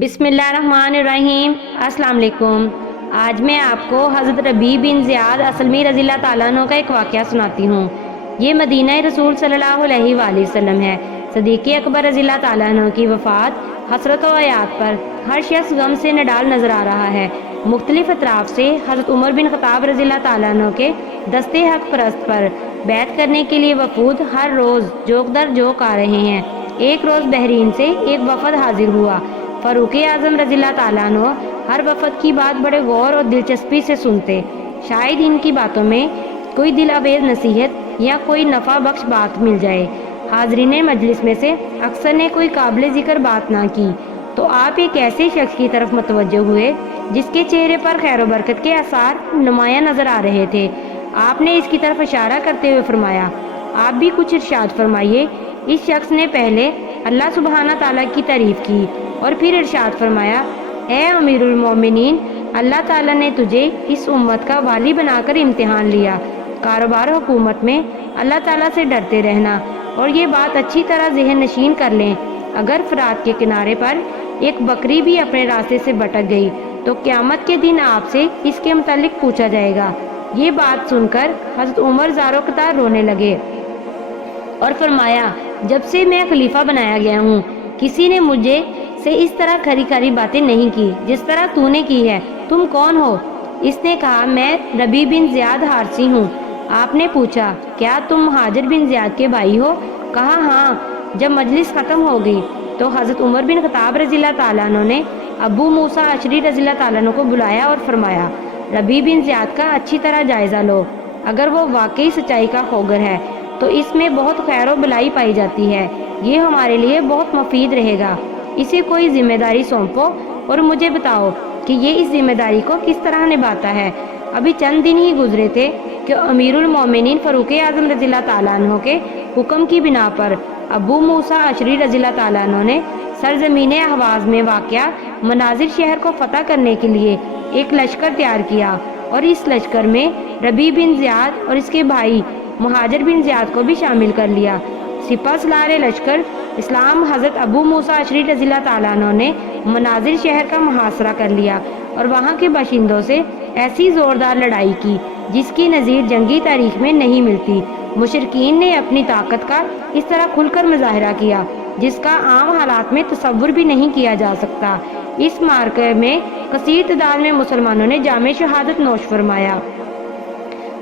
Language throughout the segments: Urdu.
بسم اللہ الرحمن الرحیم۔ السلام علیکم۔ آج میں آپ کو حضرت ربیع بن زیاد اسلمی رضی اللہ تعالیٰ عنہ کا ایک واقعہ سناتی ہوں۔ یہ مدینہ رسول صلی اللہ علیہ وآلہ وسلم ہے۔ صدیق اکبر رضی اللہ تعالیٰ عنہ کی وفات حسرت و عیات پر ہر شخص غم سے نڈال نظر آ رہا ہے۔ مختلف اطراف سے حضرت عمر بن خطاب رضی اللہ تعالیٰ عنہ کے دستے حق پرست پر بیعت کرنے کے لیے وفود ہر روز جوک در جوک آ رہے ہیں۔ ایک روز بحرین سے ایک وفد حاضر ہوا۔ فاروق اعظم رضی اللہ تعالیٰ عنہ ہر وفد کی بات بڑے غور اور دلچسپی سے سنتے، شاید ان کی باتوں میں کوئی دل آویز نصیحت یا کوئی نفع بخش بات مل جائے۔ حاضرین مجلس میں سے اکثر نے کوئی قابل ذکر بات نہ کی تو آپ ایک ایسے شخص کی طرف متوجہ ہوئے جس کے چہرے پر خیر و برکت کے آثار نمایاں نظر آ رہے تھے۔ آپ نے اس کی طرف اشارہ کرتے ہوئے فرمایا، آپ بھی کچھ ارشاد فرمائیے۔ اس شخص نے پہلے اللہ سبحانہ تعالیٰ کی تعریف کی اور پھر ارشاد فرمایا، اے امیر المومنین، اللہ تعالیٰ نے تجھے اس امت کا والی بنا کر امتحان لیا۔ کاروبار و حکومت میں اللہ تعالیٰ سے ڈرتے رہنا، اور یہ بات اچھی طرح ذہن نشین کر لیں، اگر فرات کے کنارے پر ایک بکری بھی اپنے راستے سے بھٹک گئی تو قیامت کے دن آپ سے اس کے متعلق پوچھا جائے گا۔ یہ بات سن کر حضرت عمر زار و قطار رونے لگے اور فرمایا، جب سے میں خلیفہ بنایا گیا ہوں کسی نے مجھے سے اس طرح کھری کھری باتیں نہیں کی جس طرح تو نے کی ہے۔ تم کون ہو؟ اس نے کہا، میں ربیع بن زیاد حارثی ہوں۔ آپ نے پوچھا، کیا تم مہاجر بن زیاد کے بھائی ہو؟ کہا، ہاں۔ جب مجلس ختم ہو گئی تو حضرت عمر بن خطاب رضی اللہ تعالیٰ عنہ نے ابو موسیٰ اشعری رضی اللہ تعالیٰ عنہ کو بلایا اور فرمایا، ربیع بن زیاد کا اچھی طرح جائزہ لو۔ اگر وہ واقعی سچائی کا خوگر ہے تو اس میں بہت خیر و بلائی پائی جاتی ہے، یہ ہمارے لیے بہت مفید رہے گا۔ اسے کوئی ذمہ داری سونپو اور مجھے بتاؤ کہ یہ اس ذمہ داری کو کس طرح نبھاتا ہے۔ ابھی چند دن ہی گزرے تھے کہ امیر المومنین فاروق اعظم رضی اللہ تعالیٰ عنہ کے حکم کی بنا پر ابو موسیٰ اشعری رضی اللہ تعالیٰ عنہ نے سرزمین احواز میں واقع مناظر شہر کو فتح کرنے کے لیے ایک لشکر تیار کیا، اور اس لشکر میں ربیع بن زیاد اور اس کے بھائی مہاجر بن زیاد کو بھی شامل کر لیا۔ سپہ سالار لشکر اسلام حضرت ابو موسیٰ اشعری رضی اللہ تعالیٰ عنہ نے مناظر شہر کا محاصرہ کر لیا اور وہاں کے باشندوں سے ایسی زوردار لڑائی کی جس کی نظیر جنگی تاریخ میں نہیں ملتی۔ مشرکین نے اپنی طاقت کا اس طرح کھل کر مظاہرہ کیا جس کا عام حالات میں تصور بھی نہیں کیا جا سکتا۔ اس معرکے میں کثیر تعداد میں مسلمانوں نے جام شہادت نوش فرمایا۔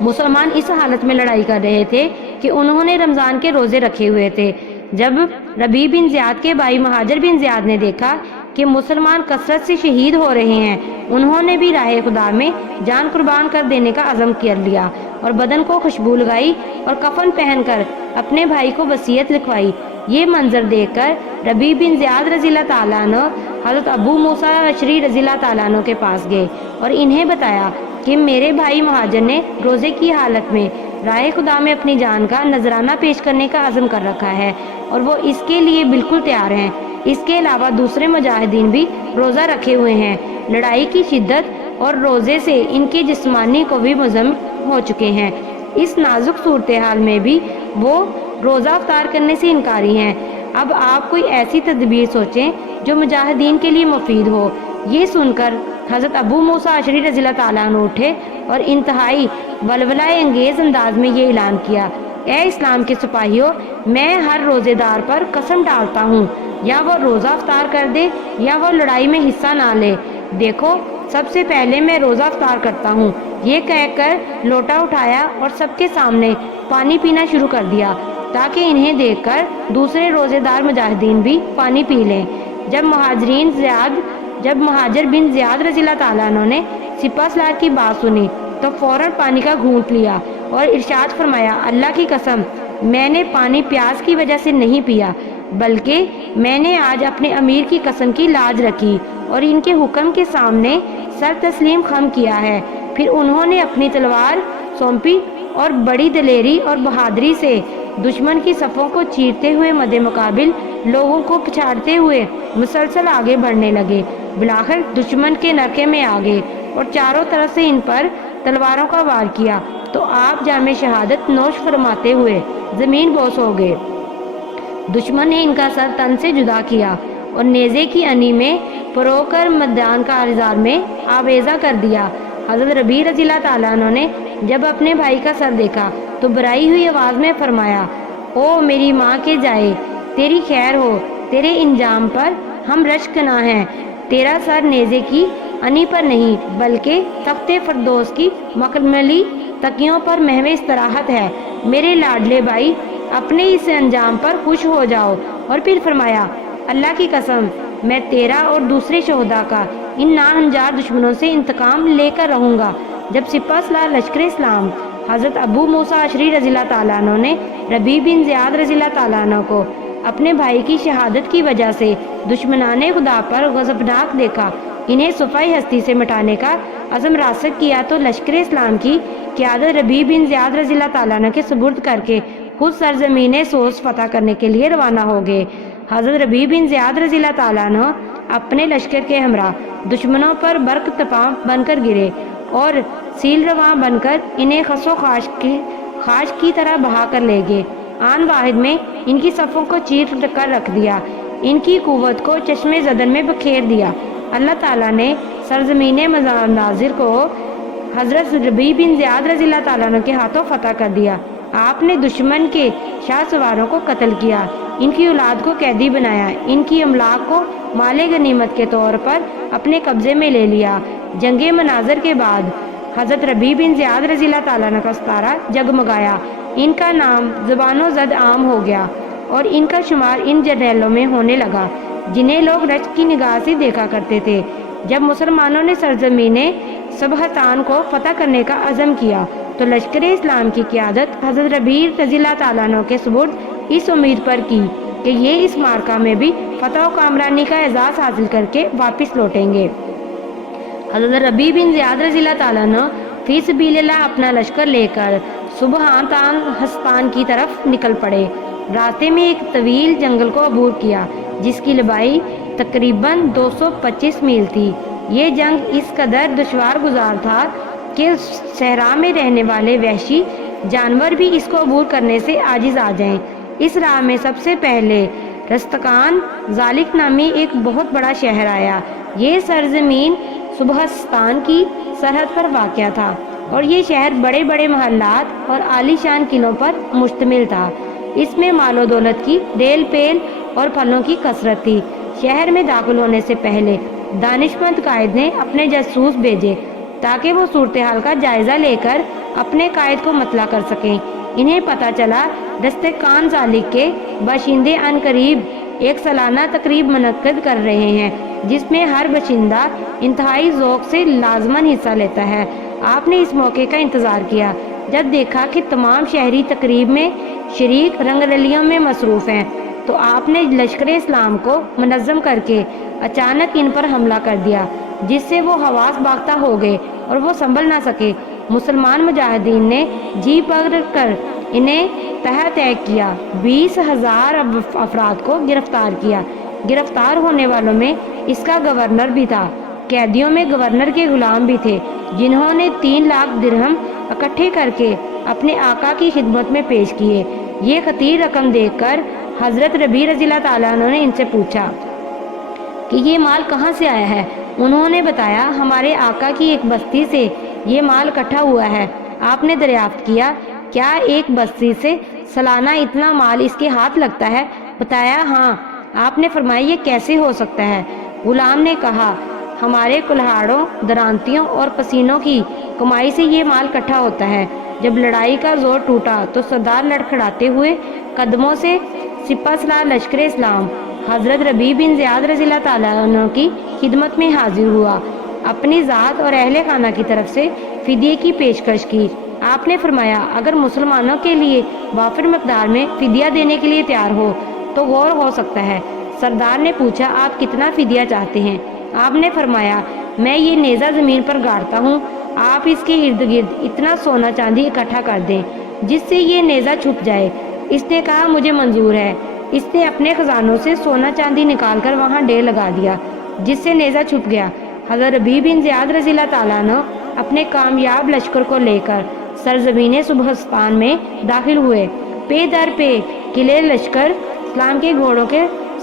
مسلمان اس حالت میں لڑائی کر رہے تھے کہ انہوں نے رمضان کے روزے رکھے ہوئے تھے۔ جب ربیع بن زیاد کے بھائی مہاجر بن زیاد نے دیکھا کہ مسلمان کثرت سے شہید ہو رہے ہیں، انہوں نے بھی راہ خدا میں جان قربان کر دینے کا عزم کر لیا اور بدن کو خوشبو لگائی اور کفن پہن کر اپنے بھائی کو وصیت لکھوائی۔ یہ منظر دیکھ کر ربیع بن زیاد رضی اللہ تعالیٰ عنہ حضرت ابو موسیٰ اشعری رضی اللہ تعالیٰ عنہ کے پاس گئے اور انہیں بتایا کہ میرے بھائی مہاجر نے روزے کی حالت میں راہ خدا میں اپنی جان کا نذرانہ پیش کرنے کا عزم کر رکھا ہے اور وہ اس کے لیے بالکل تیار ہیں۔ اس کے علاوہ دوسرے مجاہدین بھی روزہ رکھے ہوئے ہیں۔ لڑائی کی شدت اور روزے سے ان کی جسمانی قوی مزم ہو چکے ہیں۔ اس نازک صورتحال میں بھی وہ روزہ افطار کرنے سے انکاری ہیں۔ اب آپ کوئی ایسی تدبیر سوچیں جو مجاہدین کے لیے مفید ہو۔ یہ سن کر حضرت ابو موسیٰ اشعری رضی اللہ تعالیٰ عنہ اٹھے اور انتہائی ولولہ انگیز انداز میں یہ اعلان کیا، اے اسلام کے سپاہیوں، میں ہر روزے دار پر قسم ڈالتا ہوں، یا وہ روزہ افطار کر دے یا وہ لڑائی میں حصہ نہ لے۔ دیکھو، سب سے پہلے میں روزہ افطار کرتا ہوں۔ یہ کہہ کر لوٹا اٹھایا اور سب کے سامنے پانی پینا شروع کر دیا تاکہ انہیں دیکھ کر دوسرے روزے دار مجاہدین بھی پانی پی لیں۔ جب مہاجر بن زیاد رضی اللہ تعالیٰ عنہ نے سپہ سالار کی بات سنی تو فوراً پانی کا گھونٹ لیا اور ارشاد فرمایا، اللہ کی قسم، میں نے پانی پیاس کی وجہ سے نہیں پیا، بلکہ میں نے آج اپنے امیر کی قسم کی لاج رکھی اور ان کے حکم کے سامنے سر تسلیم خم کیا ہے۔ پھر انہوں نے اپنی تلوار سونپی اور بڑی دلیری اور بہادری سے دشمن کی صفوں کو چیرتے ہوئے مد مقابل لوگوں کو پچھاڑتے ہوئے مسلسل آگے بڑھنے لگے۔ بلاخر دشمن کے نرکے میں آ گئے اور چاروں طرف سے ان پر تلواروں کا وار کیا تو آپ جام شہادت نوش فرماتے ہوئے زمین بوس ہو گئے۔ دشمن نے ان کا سر تن سے جدا کیا اور نیزے کی انی میں پرو کر میدان کا ارزار میں آویزہ کر دیا۔ حضرت ربیع رضی اللہ تعالیٰ عنہ نے جب اپنے بھائی کا سر دیکھا تو برائی ہوئی آواز میں فرمایا، او میری ماں کے جائے، تیری خیر ہو، تیرے انجام پر ہم رشکنا ہیں۔ تیرا سر نیزے کی انی پر نہیں بلکہ تخت فردوس کی مکملی تکیوں پر محو استراحت ہے۔ میرے لاڈلے بھائی، اپنے اس انجام پر خوش ہو جاؤ۔ اور پھر فرمایا، اللہ کی قسم، میں تیرا اور دوسرے شہداء کا ان ناہنجار دشمنوں سے انتقام لے کر رہوں گا۔ جب سپہ سالار لشکر اسلام حضرت ابو موسیٰ اشعری رضی اللہ تعالیٰ عنہ نے ربیع بن زیاد رضی اللہ تعالیٰ عنہ کو اپنے بھائی کی شہادت کی وجہ سے دشمنان خدا پر غضبناک دیکھا، انہیں صفحہ ہستی سے مٹانے کا عزم راسخ کیا، تو لشکر اسلام کی قیادت ربیع بن زیاد رضی اللہ تعالیٰ عنہ کے سپرد کر کے خود سرزمین سوس فتح کرنے کے لیے روانہ ہو گئے۔ حضرت ربیع بن زیاد رضی اللہ تعالیٰ عنہ اپنے لشکر کے ہمراہ دشمنوں پر برق تپاں بن کر گرے اور سیل رواں بن کر انہیں خس و خاش کی طرح بہا کر لے گئے۔ آن واحد میں ان کی صفوں کو چیر کر رکھ دیا، ان کی قوت کو چشمے زدن میں بکھیر دیا۔ اللہ تعالیٰ نے سرزمین مناظر کو حضرت ربیع بن زیاد رضی اللہ تعالیٰ عنہ کے ہاتھوں فتح کر دیا۔ آپ نے دشمن کے شاہ سواروں کو قتل کیا، ان کی اولاد کو قیدی بنایا، ان کی املاک کو مال غنیمت کے طور پر اپنے قبضے میں لے لیا۔ جنگ مناظر کے بعد حضرت ربیع بن زیاد رضی اللہ تعالیٰ عنہ کا ستارہ جگمگایا، ان کا نام زبان و زد عام ہو گیا اور ان کا شمار ان جرنیلوں میں ہونے لگا جنہیں لوگ رشک کی نگاہ سے دیکھا کرتے تھے۔ جب مسلمانوں نے سرزمین سبہستان کو فتح کرنے کا عزم کیا تو لشکر اسلام کی قیادت حضرت ربیع رضی اللہ تعالیٰ عنہ کے سپرد اس امید پر کی کہ یہ اس معرکہ میں بھی فتح و کامرانی کا اعزاز حاصل کر کے واپس لوٹیں گے۔ حضرت ربیع بن زیاد رضی اللہ تعالیٰ عنہ فی سبیل اللہ اپنا لشکر لے کر سبہستان کی طرف نکل پڑے۔ راستے میں ایک طویل جنگل کو عبور کیا جس کی لمبائی تقریباً 225 میل تھی۔ یہ جنگ اس قدر دشوار گزار تھا کہ صحرا میں رہنے والے وحشی جانور بھی اس کو عبور کرنے سے عاجز آ جائیں۔ اس راہ میں سب سے پہلے رستقان ذالک نامی ایک بہت بڑا شہر آیا۔ یہ سرزمین سبہستان کی سرحد پر واقع تھا اور یہ شہر بڑے بڑے محلات اور عالی شان قلعوں پر مشتمل تھا۔ اس میں مال و دولت کی ریل پیل اور پھلوں کی کثرت تھی۔ شہر میں داخل ہونے سے پہلے دانشمند قائد نے اپنے جاسوس بھیجے تاکہ وہ صورتحال کا جائزہ لے کر اپنے قائد کو مطلع کر سکیں۔ انہیں پتہ چلا رستقان ذالک کے باشندے عن قریب ایک سالانہ تقریب منعقد کر رہے ہیں جس میں ہر باشندہ انتہائی ذوق سے لازماً حصہ لیتا ہے۔ آپ نے اس موقع کا انتظار کیا۔ جب دیکھا کہ تمام شہری تقریب میں شریک رنگ رلیوں میں مصروف ہیں تو آپ نے لشکر اسلام کو منظم کر کے اچانک ان پر حملہ کر دیا جس سے وہ حواس باختہ ہو گئے اور وہ سنبھل نہ سکے۔ مسلمان مجاہدین نے جی پکڑ کر انہیں تہہ کیا، 20,000 افراد کو گرفتار کیا۔ گرفتار ہونے والوں میں اس کا گورنر بھی تھا۔ قیدیوں میں گورنر کے غلام بھی تھے جنہوں نے 3 لاکھ درہم اکٹھے کر کے اپنے آقا کی خدمت میں پیش کیے۔ یہ خطیر رقم دیکھ کر حضرت ربیع رضی اللہ تعالیٰ عنہ نے ان سے پوچھا کہ یہ مال کہاں سے آیا ہے؟ انہوں نے بتایا، ہمارے آقا کی ایک بستی سے یہ مال اکٹھا ہوا ہے۔ آپ نے دریافت کیا، کیا ایک بستی سے سالانہ اتنا مال اس کے ہاتھ لگتا ہے؟ بتایا، ہاں۔ آپ نے فرمایا، یہ کیسے ہو سکتا ہے؟ غلام نے کہا، ہمارے کلہاڑوں، درانتیوں اور پسینوں کی کمائی سے یہ مال اکٹھا ہوتا ہے۔ جب لڑائی کا زور ٹوٹا تو سردار لڑکھڑاتے ہوئے قدموں سے سپہ سالار لشکر اسلام حضرت ربیع بن زیاد رضی اللہ تعالیٰ عنہ کی خدمت میں حاضر ہوا۔ اپنی ذات اور اہل خانہ کی طرف سے فدیے کی پیشکش کی۔ آپ نے فرمایا، اگر مسلمانوں کے لیے وافر مقدار میں فدیہ دینے کے لیے تیار ہو تو غور ہو سکتا ہے۔ سردار نے پوچھا، آپ کتنا فدیہ چاہتے ہیں؟ آپ نے فرمایا، میں یہ نیزہ زمین پر گاڑتا ہوں، آپ اس کے ارد گرد اتنا سونا چاندی اکٹھا کر دیں جس سے یہ نیزہ چھپ جائے۔ اس نے کہا، مجھے منظور ہے۔ اس نے اپنے خزانوں سے سونا چاندی نکال کر وہاں ڈھیر لگا دیا جس سے نیزہ چھپ گیا۔ حضرت ربیع بن زیاد رضی اللہ تعالیٰ عنہ اپنے کامیاب لشکر کو لے کر سرزمین سبہستان میں داخل ہوئے۔ پے در پے قلعے لشکر اسلام کے گھوڑوں کے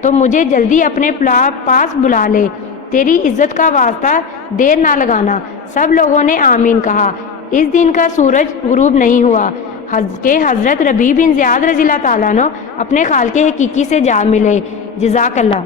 تو مجھے جلدی اپنے پاس بلا لے، تیری عزت کا واسطہ دیر نہ لگانا۔ سب لوگوں نے آمین کہا۔ اس دن کا سورج غروب نہیں ہوا کہ حضرت ربیع بن زیاد رضی اللہ تعالیٰ عنہ اپنے خالق حقیقی سے جا ملے۔ جزاک اللہ۔